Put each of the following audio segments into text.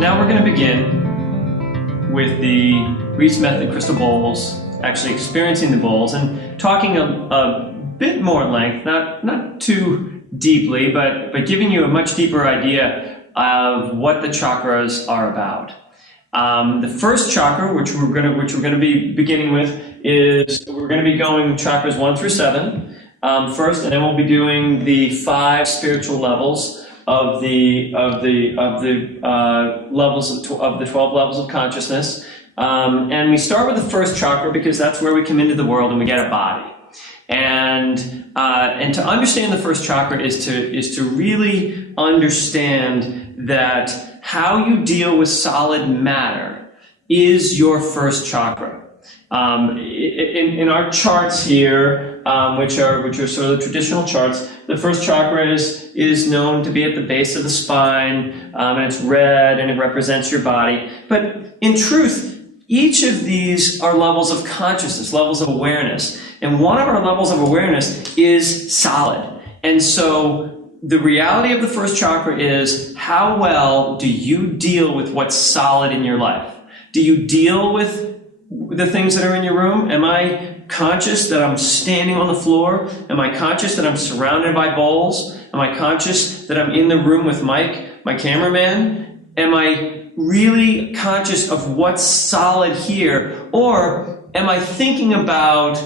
Now we're going to begin with the Reese Method crystal bowls, actually experiencing the bowls and talking a bit more length, not too deeply, but giving you a much deeper idea of what the chakras are about. The first chakra, which we're going to be beginning with, is we're going to be going chakras 1 through 7 first, and then we'll be doing the 5 spiritual levels of the levels of the 12 levels of consciousness. And we start with the first chakra because that's where we come into the world and we get a body. And to understand the first chakra is to really understand that how you deal with solid matter is your first chakra. In our charts here, which are sort of the traditional charts, the first chakra is known to be at the base of the spine, and it's red and it represents your body. But in truth, each of these are levels of consciousness, levels of awareness. And one of our levels of awareness is solid. And so the reality of the first chakra is, how well do you deal with what's solid in your life? Do you deal with the things that are in your room? Am I conscious that I'm standing on the floor? Am I conscious that I'm surrounded by bowls? Am I conscious that I'm in the room with Mike, my cameraman? Am I really conscious of what's solid here? Or am I thinking about,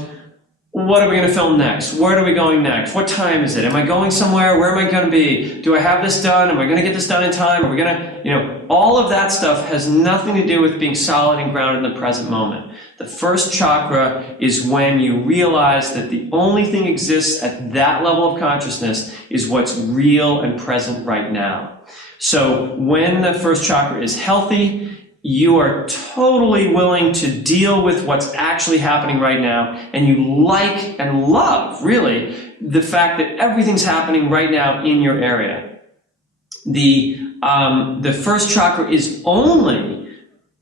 what are we going to film next? Where are we going next? What time is it? Am I going somewhere? Where am I going to be? Do I have this done? Am I going to get this done in time? Are we going to, all of that stuff has nothing to do with being solid and grounded in the present moment. The first chakra is when you realize that the only thing exists at that level of consciousness is what's real and present right now. So when the first chakra is healthy, you are totally willing to deal with what's actually happening right now, and you like and love, really, the fact that everything's happening right now in your area. The first chakra is only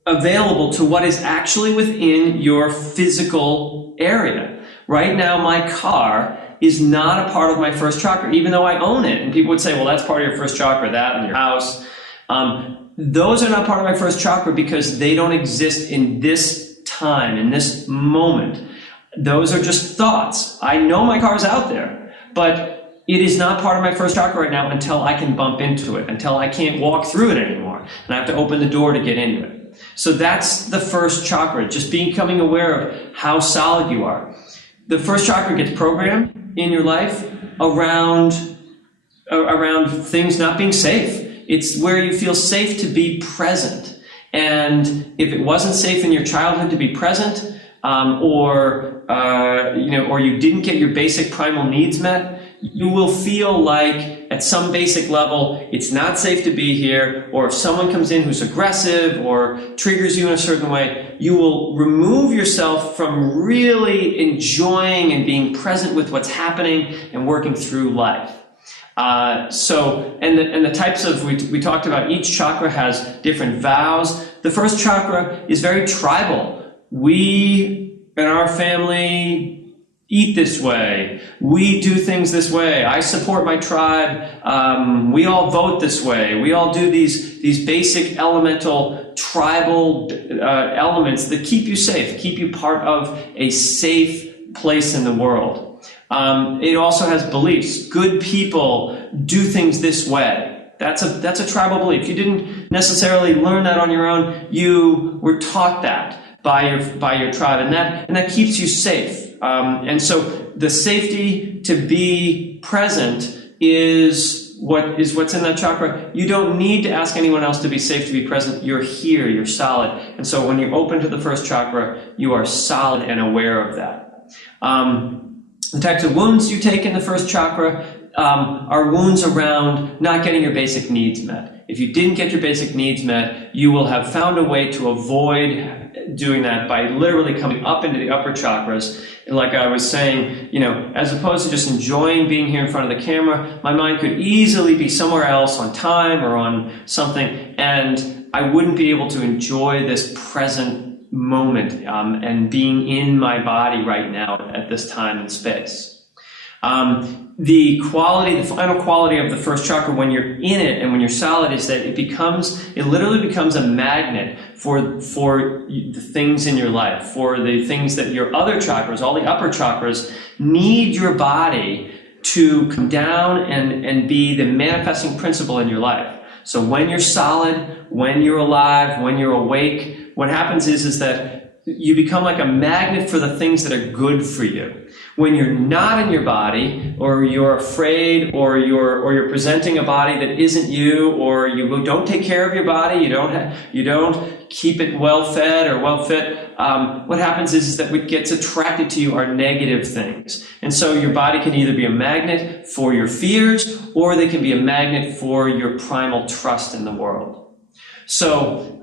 available to what is actually within your physical area. Right now, my car is not a part of my first chakra, even though I own it. And people would say, well, that's part of your first chakra, that and your house. Those are not part of my first chakra because they don't exist in this time, in this moment. Those are just thoughts. I know my car's out there, but it is not part of my first chakra right now until I can bump into it, until I can't walk through it anymore, and I have to open the door to get into it. So that's the first chakra, just becoming aware of how solid you are. The first chakra gets programmed in your life around things not being safe. It's where you feel safe to be present. And if it wasn't safe in your childhood to be present, or you didn't get your basic primal needs met, you will feel like at some basic level it's not safe to be here, or if someone comes in who's aggressive or triggers you in a certain way, you will remove yourself from really enjoying and being present with what's happening and working through life. And the types of, we talked about each chakra has different vows. The first chakra is very tribal. We in our family eat this way. We do things this way. I support my tribe. We all vote this way. We all do these basic elemental tribal elements that keep you safe, keep you part of a safe place in the world. It also has beliefs. Good people do things this way. That's a tribal belief. You didn't necessarily learn that on your own. You were taught that by your tribe, and that keeps you safe. And so the safety to be present is what's in that chakra. You don't need to ask anyone else to be safe to be present. You're here. You're solid. And so when you open to the first chakra, you are solid and aware of that. The types of wounds you take in the first chakra are wounds around not getting your basic needs met. If you didn't get your basic needs met, you will have found a way to avoid doing that by literally coming up into the upper chakras. And like I was saying, as opposed to just enjoying being here in front of the camera, my mind could easily be somewhere else on time or on something, and I wouldn't be able to enjoy this present moment and being in my body right now at this time and space. The final quality of the first chakra when you're in it and when you're solid is that it literally becomes a magnet for the things in your life, for the things that your other chakras, all the upper chakras, need your body to come down and be the manifesting principle in your life. So when you're solid, when you're alive, when you're awake, what happens is that you become like a magnet for the things that are good for you. When you're not in your body, or you're afraid, or you're presenting a body that isn't you, or you don't take care of your body, you don't keep it well fed or well fit, what happens is that what gets attracted to you are negative things. And so your body can either be a magnet for your fears, or they can be a magnet for your primal trust in the world. So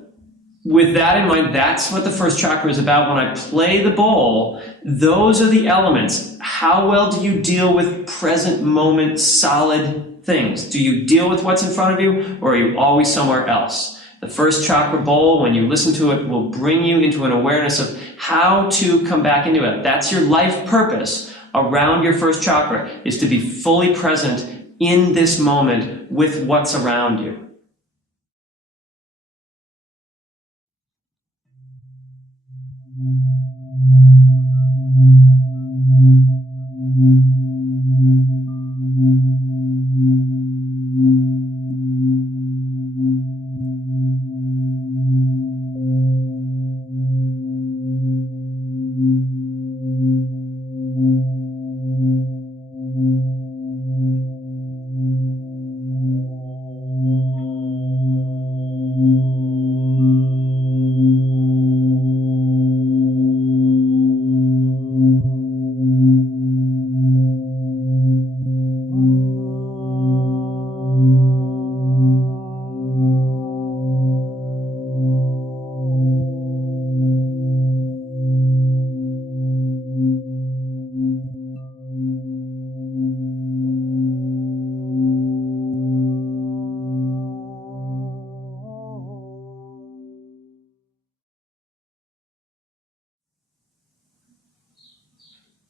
with that in mind, that's what the first chakra is about. When I play the bowl, those are the elements. How well do you deal with present moment solid things? Do you deal with what's in front of you, or are you always somewhere else? The first chakra bowl, when you listen to it, will bring you into an awareness of how to come back into it. That's your life purpose around your first chakra, is to be fully present in this moment with what's around you.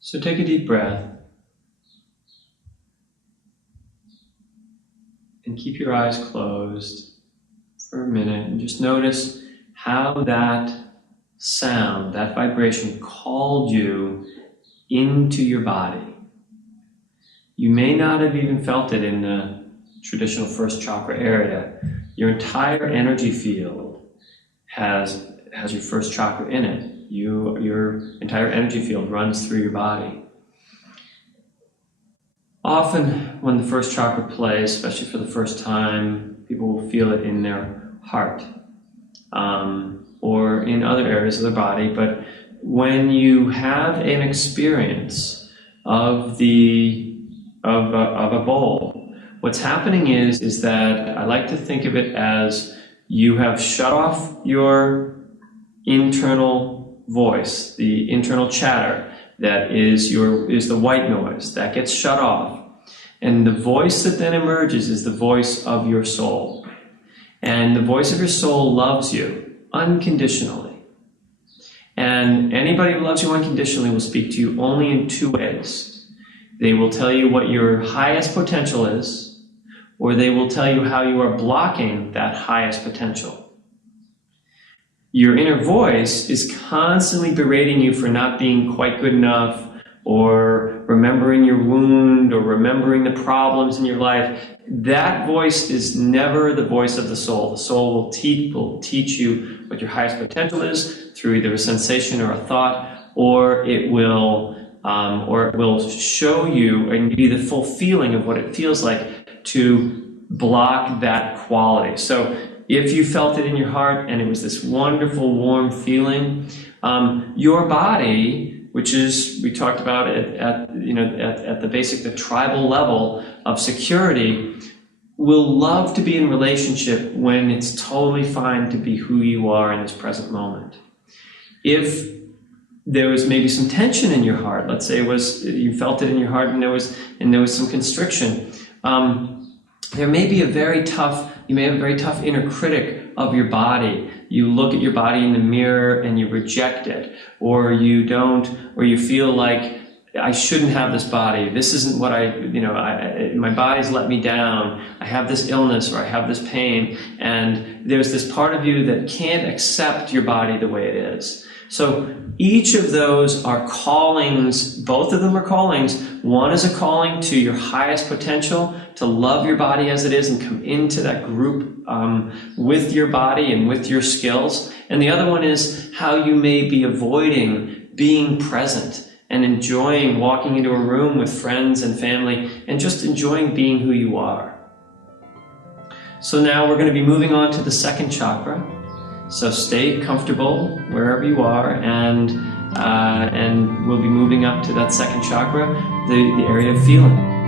So take a deep breath and keep your eyes closed for a minute and just notice how that sound, that vibration called you into your body. You may not have even felt it in the traditional first chakra area. Your entire energy field has your first chakra in it. Your entire energy field runs through your body. Often when the first chakra plays, especially for the first time, people will feel it in their heart or in other areas of their body. But when you have an experience of a bowl, what's happening is that I like to think of it as you have shut off your internal voice, the internal chatter that is the white noise that gets shut off, and the voice that then emerges is the voice of your soul. And the voice of your soul loves you unconditionally, and anybody who loves you unconditionally will speak to you only in two ways. They will tell you what your highest potential is, or they will tell you how you are blocking that highest potential. Your inner voice is constantly berating you for not being quite good enough, or remembering your wound, or remembering the problems in your life. That voice is never the voice of the soul. The soul will teach you what your highest potential is through either a sensation or a thought, or it will show you and give you the full feeling of what it feels like to block that quality. So if you felt it in your heart and it was this wonderful, warm feeling, your body, which is, we talked about it at the basic, the tribal level of security, will love to be in relationship when it's totally fine to be who you are in this present moment. If there was maybe some tension in your heart, let's say you felt it in your heart and there was some constriction, you may have a very tough inner critic of your body. You look at your body in the mirror and you reject it, or you feel like I shouldn't have this body. This isn't what my body's let me down. I have this illness or I have this pain. And there's this part of you that can't accept your body the way it is. So each of those are callings. Both of them are callings. One is a calling to your highest potential, to love your body as it is and come into that group with your body and with your skills. And the other one is how you may be avoiding being present and enjoying walking into a room with friends and family and just enjoying being who you are. So now we're going to be moving on to the second chakra. So stay comfortable wherever you are, and we'll be moving up to that second chakra, the area of feeling.